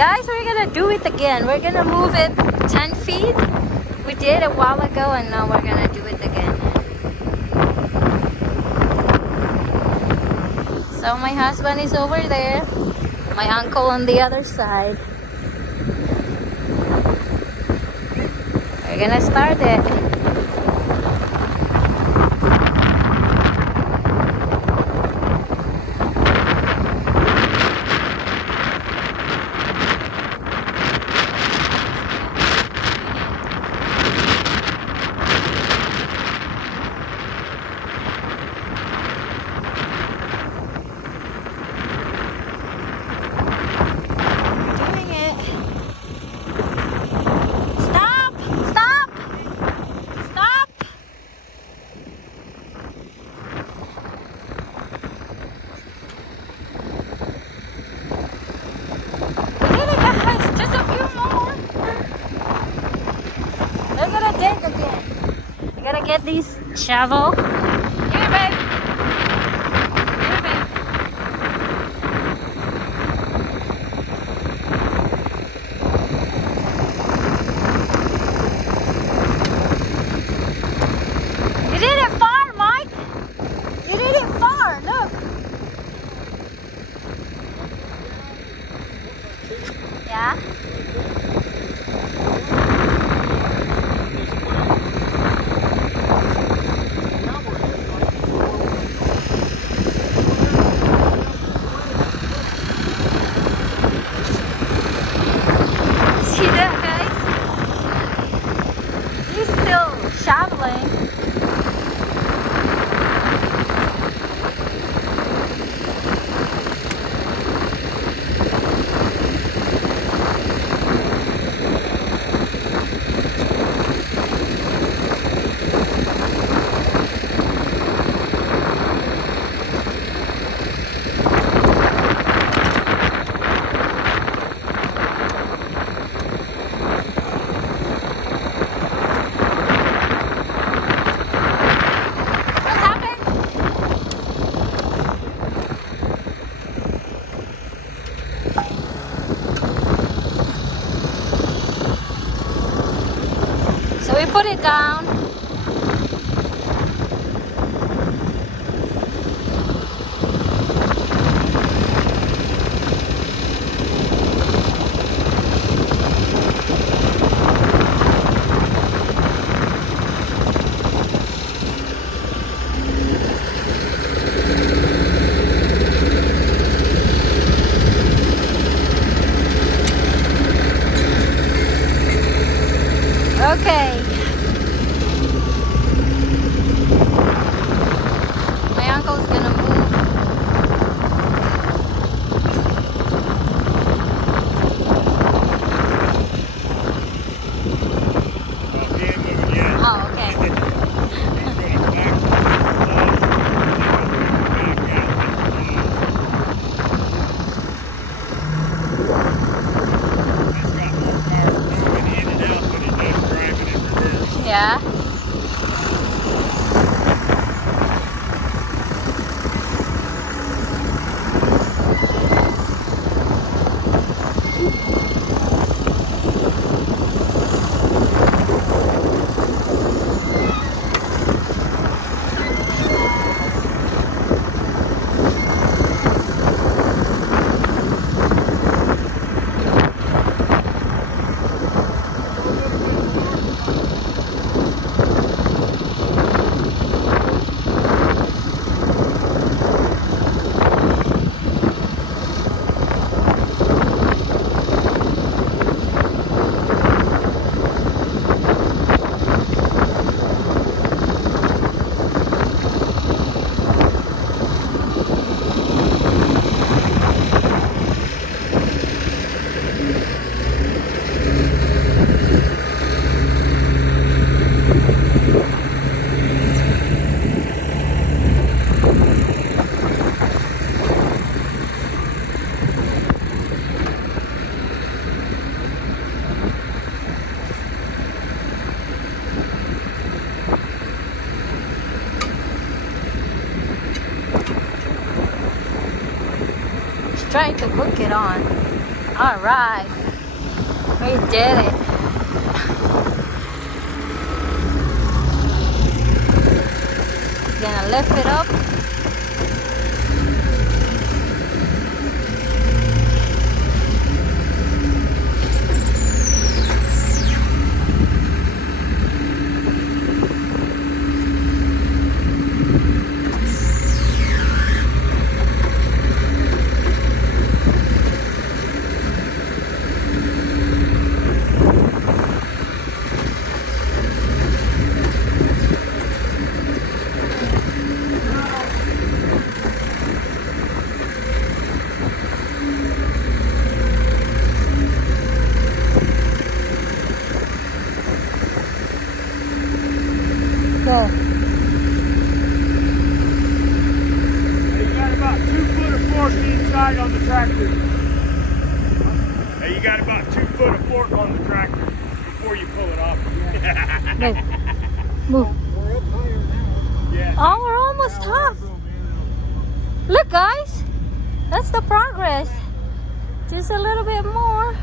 Guys, we're gonna do it again. We're gonna move it 10 feet. We did a while ago and now we're gonna do it again. So my husband is over there. My uncle on the other side. We're gonna start it. Get these shovel. Here, babe. Here, babe. You did it far, Mike. You did it far. Look. Yeah. So we put it down. Okay. My uncle's gonna move. Well, he ain't moving yet. Oh, okay. He's gonna back out. He's got more cars moving in and out than he does driving in reverse. Yeah. Trying to hook it on. All right, we did it. Gonna lift it up. Go. Hey, you got about 2 foot of fork inside on the tractor. Hey, you got about 2 foot of fork on the tractor before you pull it off. Move. Move. We're up higher now. Yeah. Oh, we're almost top. Look, guys. That's the progress. Just a little bit more.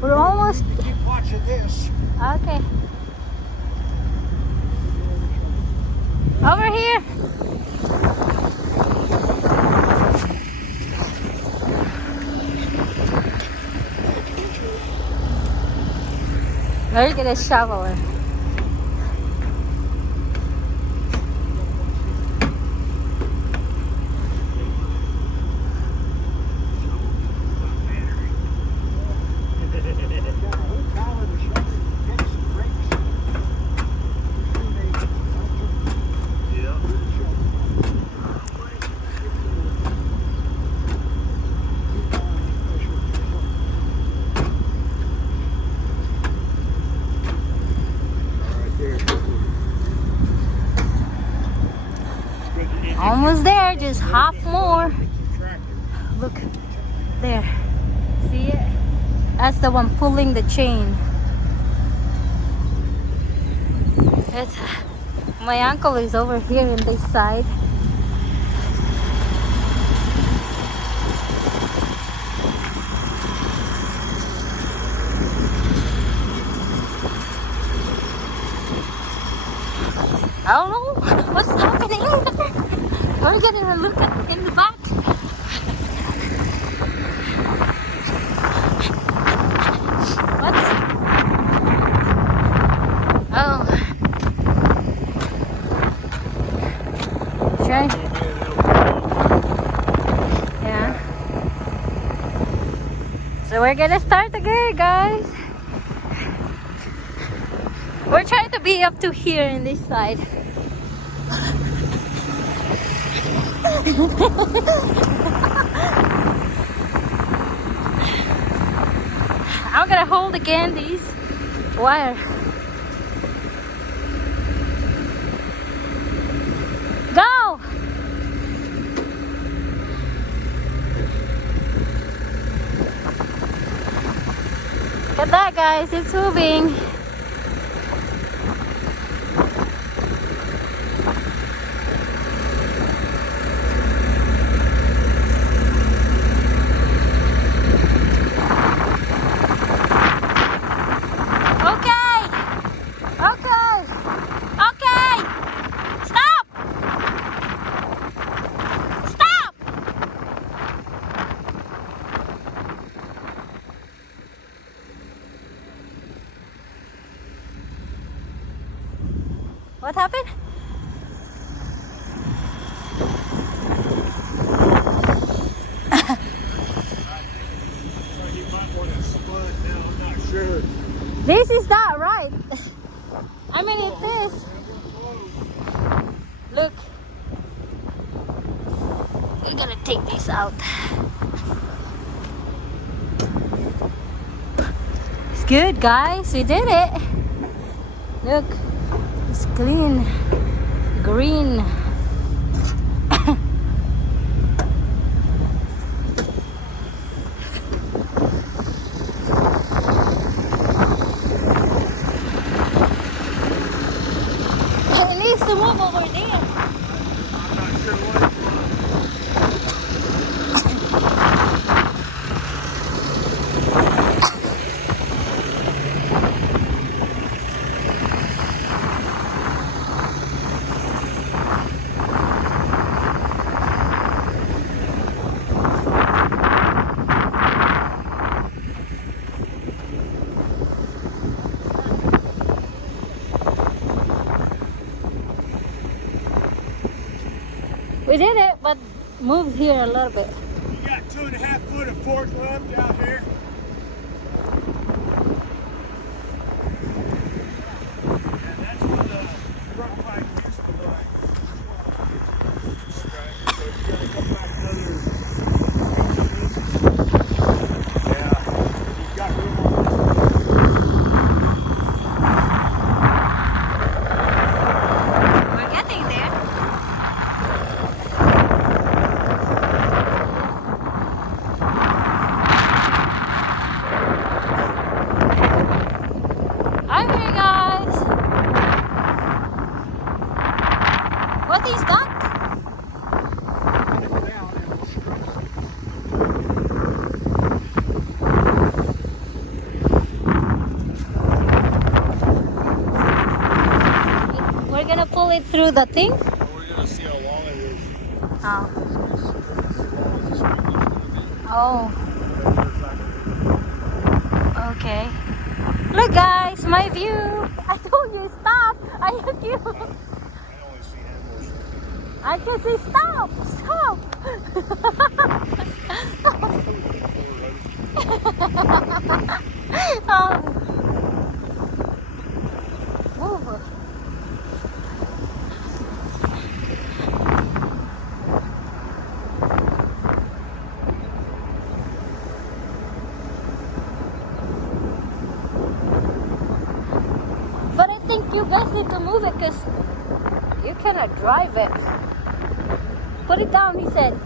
We're almost. Keep watching this. Okay. Over here. Now you get a shovel. Almost there, just half more. Look, there. See it? That's the one pulling the chain. It's, my uncle is over here in this side. I don't know what's happening. We're gonna look at in the back. What? Oh. Try. Yeah. So we're gonna start again, guys. We're trying to be up to here in this side. I'm gonna hold again these wire. Go! Look at that, guys, it's moving. What happened? You might want to split now, I'm not sure. This is not right. I mean, it is. Look. We're gonna take this out. It's good, guys. We did it. Look. It's clean. Green. It needs to move over there. I'm not sure what it was. move here a little bit. You got 2.5 foot of fork left out here. And that's what the front pipe used to lie. Okay, so you gotta come back another 18 inches. Yeah, you've got room on this. We're getting there. Hi there, guys. What is that? We're gonna pull it through the thing. We're gonna see how long it is. Oh. Oh. Okay. Look, guys, my view. I told you stop. I hit you. I only see animals. I can say stop. Stop. Oh. Move. But I think you guys need to move it because you cannot drive it. Put it down, he said.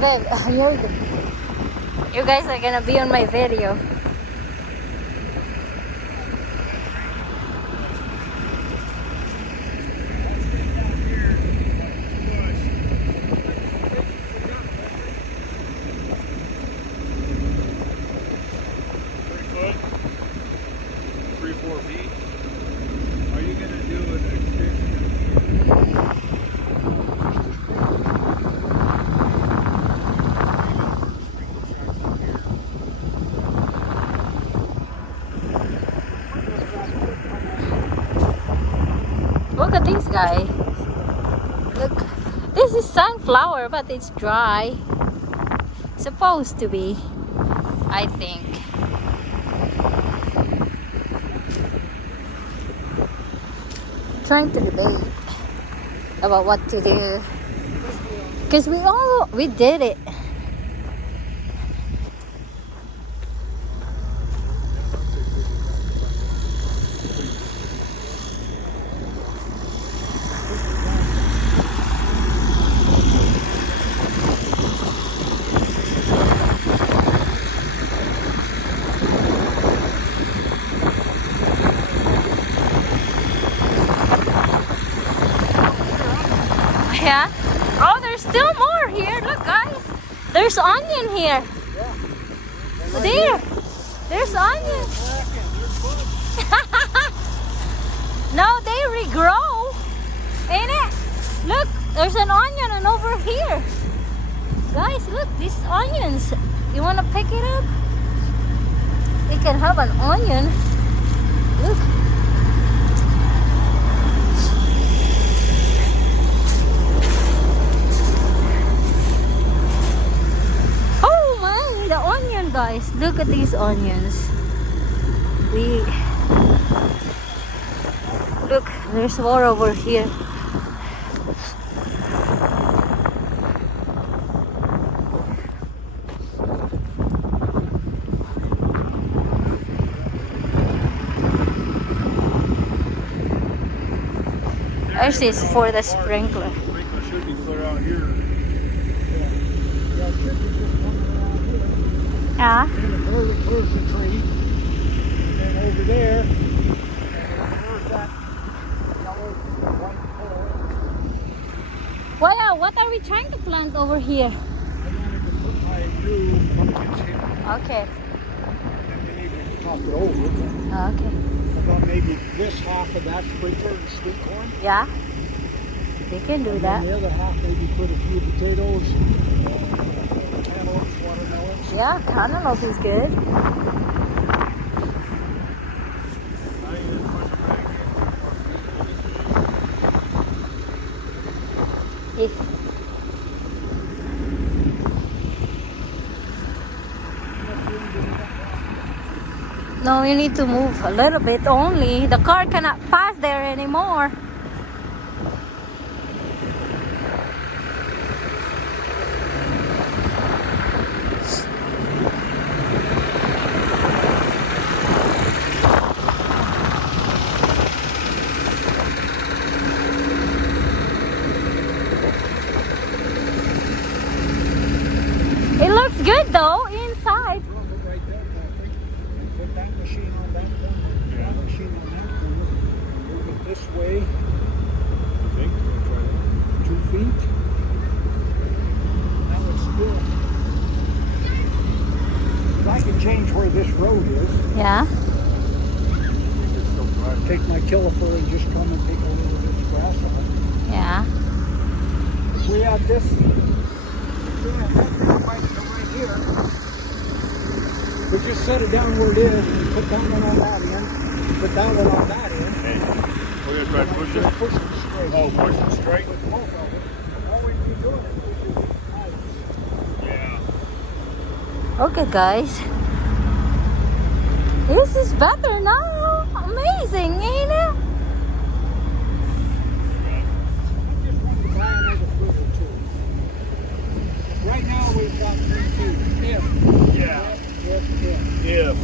Babe, you guys are gonna be on my video. Three, 4 feet. Are you gonna do an extension? Look at this guy. Look, this is sunflower, but it's dry. Supposed to be, I think. Trying to debate about what to do, because we did it. Yeah. Oh, there's still more here. Look, guys. There's onion here. There. There's onion. No, they regrow. Ain't it? Look, there's an onion and over here. Guys, look, these onions. You want to pick it up? You can have an onion. Look. The onion, guys, look at these onions. Look, there's more over here. There's this for the sprinkler. Sprinkler should be clear out here. Yeah. And there's the tree. And then over there, there's that yellow white pole. Well, what are we trying to plant over here? I wanted to put my new pumpkins here. Okay. And then maybe top it over. Okay. I thought maybe this half of that sprinkler and sweet corn. Yeah. We can do And that. the other half maybe put a few potatoes, cantaloupes, Yeah, cantaloupe is good. Eh. No, you need to move a little bit only. The car cannot pass there anymore. It looks good though inside. Drop it right there, Patrick, and put that machine on that corner, that machine on that corner, move it this way. I think 2 feet. Now it's good. If I can change where this road is, Yeah. take my caliper and just come and take a little of this grass off. Yeah. If we had this, if we had that thing right here, we just set it down where it is, and put that one on that end, put that one on that end. Hey, we're gonna try to push it. Just push it straight. Oh, push it straight. With both of them. All we'd be doing is pushing it Yeah. Okay, guys. This is better now. Amazing, ain't it? just wanted to buy another foot or two. Right now we've got 3 feet. If. Yeah. If. If.